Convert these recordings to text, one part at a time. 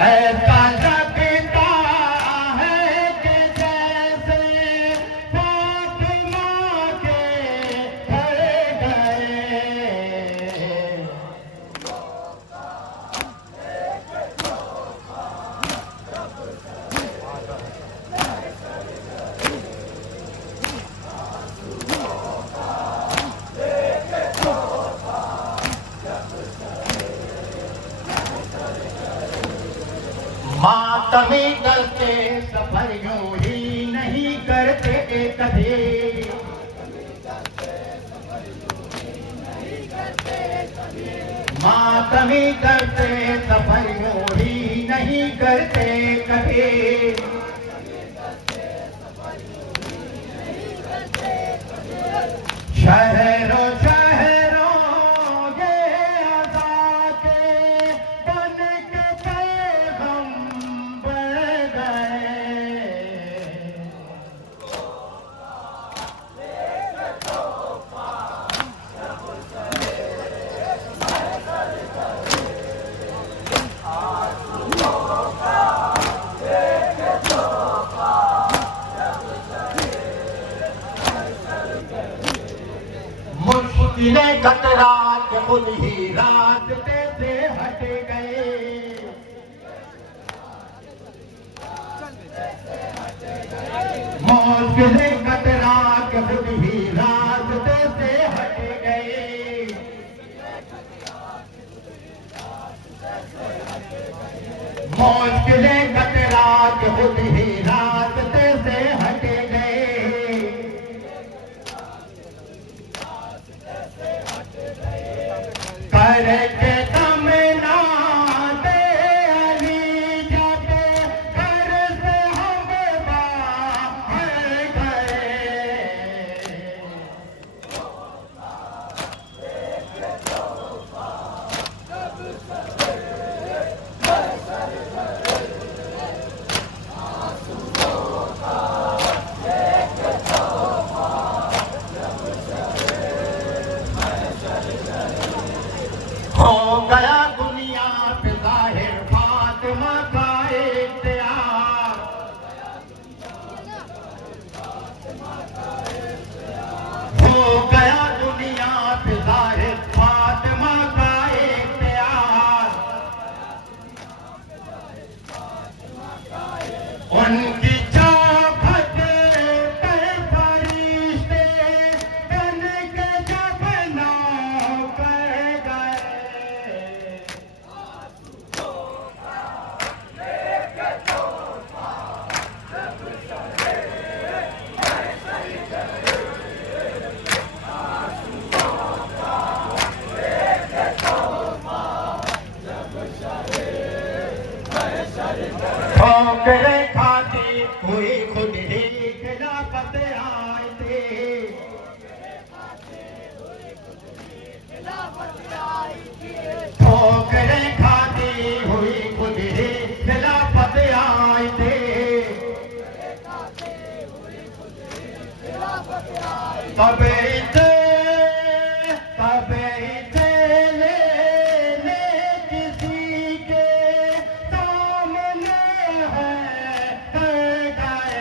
ऐसा लगता है कि जैसे फातिमा के घर गए। मातमी करते सफर यूं ही नहीं करते कभी। मातमी करते सफर यूं ही नहीं करते कभी। शहरों शहरों ये अदा के बन के पैगंबर गए। मुश्किलें कतरा के खुद ही रास्ते से हट गए। मुश्किलें कतरा के खुद ही रास्ते से हट गए। मुश्किलें कतरा के खुद ही रास्ते से हट गए। करके तमन्ना दे अली जब घर से हम बाहर गए। हो गया दुनिया पे ज़ाहिर फातिमा का इख्तियार। हो गया दुनिया पे ज़ाहिर फातिमा का इख्तियार। उनकी चौखट पे फरिश्ते बन के जब नौकर गए। ठोकरें खाती हुई खुद ही खिलाफत आए थे। ठोकरें खाती हुई खुद ही खिलाफत आए थे। तबे लेने किसी के सामने है गए।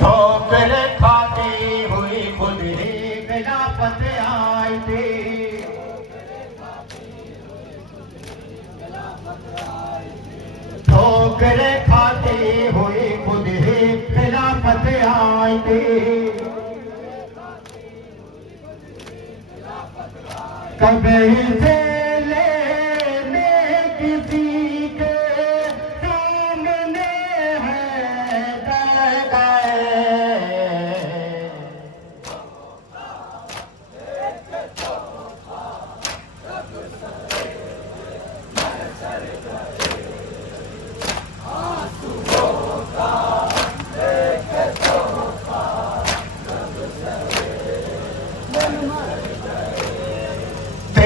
ठोकरें खाती हुई खुद ही खिलाफत आए थे। ठोकरें खाती हुई खुद ही खिलाफत आए थे। कभी से लेने किसी के सामने है गए।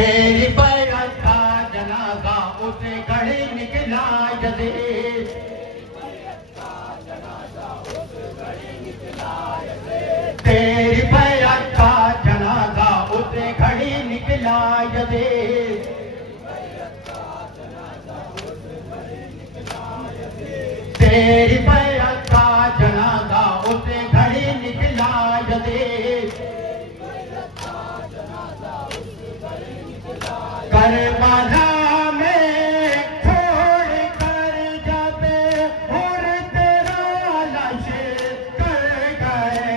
तेरी बैरत का जनाजा उस घड़ी निकला यदि, तेरी बैरत का जनाजा उस घड़ी निकला यदि, तेरी बैरत का जनाजा उस घड़ी निकला यदि, करबला में छोड़ कर जाते और तेरा लाश कर गए।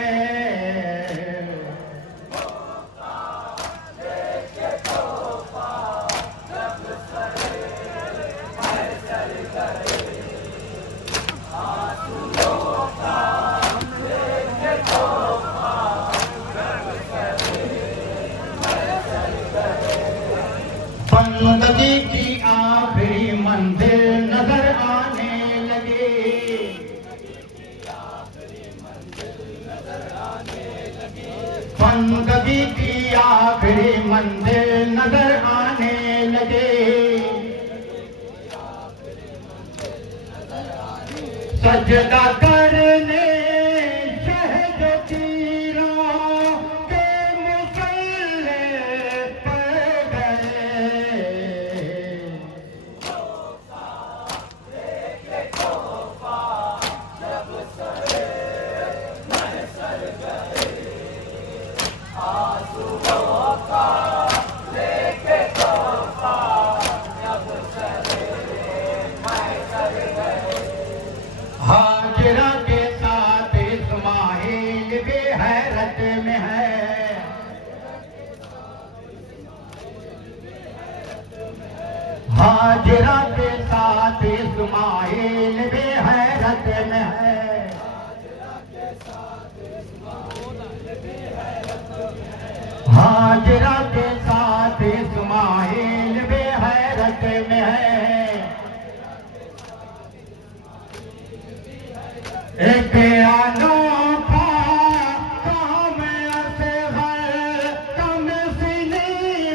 बंदगी की आखिरी मंजिल नजर आने लगे, बंदगी की आखिरी मंजिल नजर आने लगे। सजदा करने शहद तीरा के मुसल्ले पर गए। हाजरा के साथ इस्माइल भी हैरत में है, हाजरा के साथ इस्माइल भी हैरत में है। हाजरा के साथ इस्माइल भी हैरत में है। एक अनोखा काम असग़र कम सीनी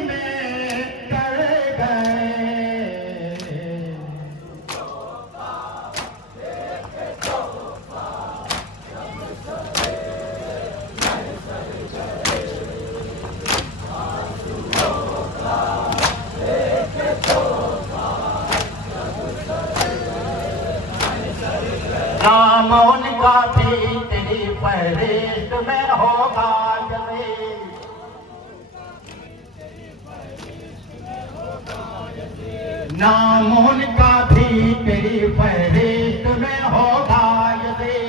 में कर गए। नाम उनका भी तेरी फहरिस्त में होगा यदि, नाम उनका भी तेरी फहरिस्त में होगा यदि,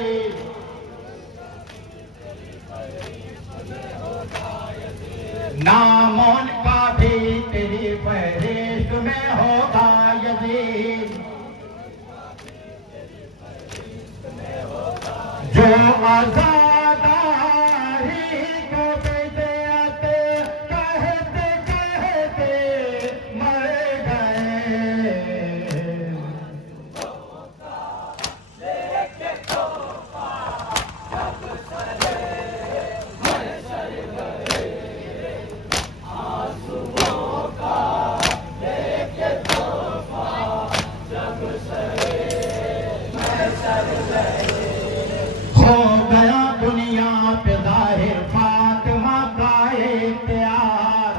नाम उनका भी तेरी फहरिस्त में होगा यदि। जो आजादारी को बेदत कहते कहते मर गए। हो गया दुनिया पे ज़ाहिर फातिमा का इख्तियार,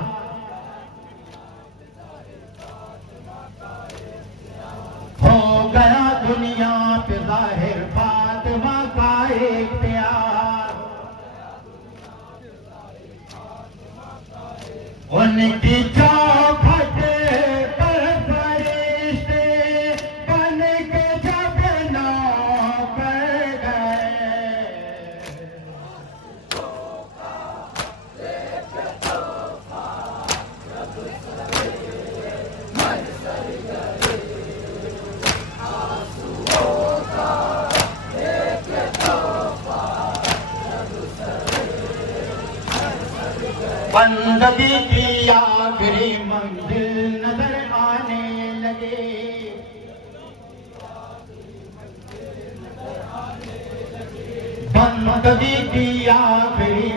हो गया दुनिया पे ज़ाहिर फातिमा का इख्तियार। उनकी चौखट पर फरिश्ते बन के जब नौकर गए। बंदगी की आखिरी मंजिल नजर आने लगे, बंदगी की आखिरी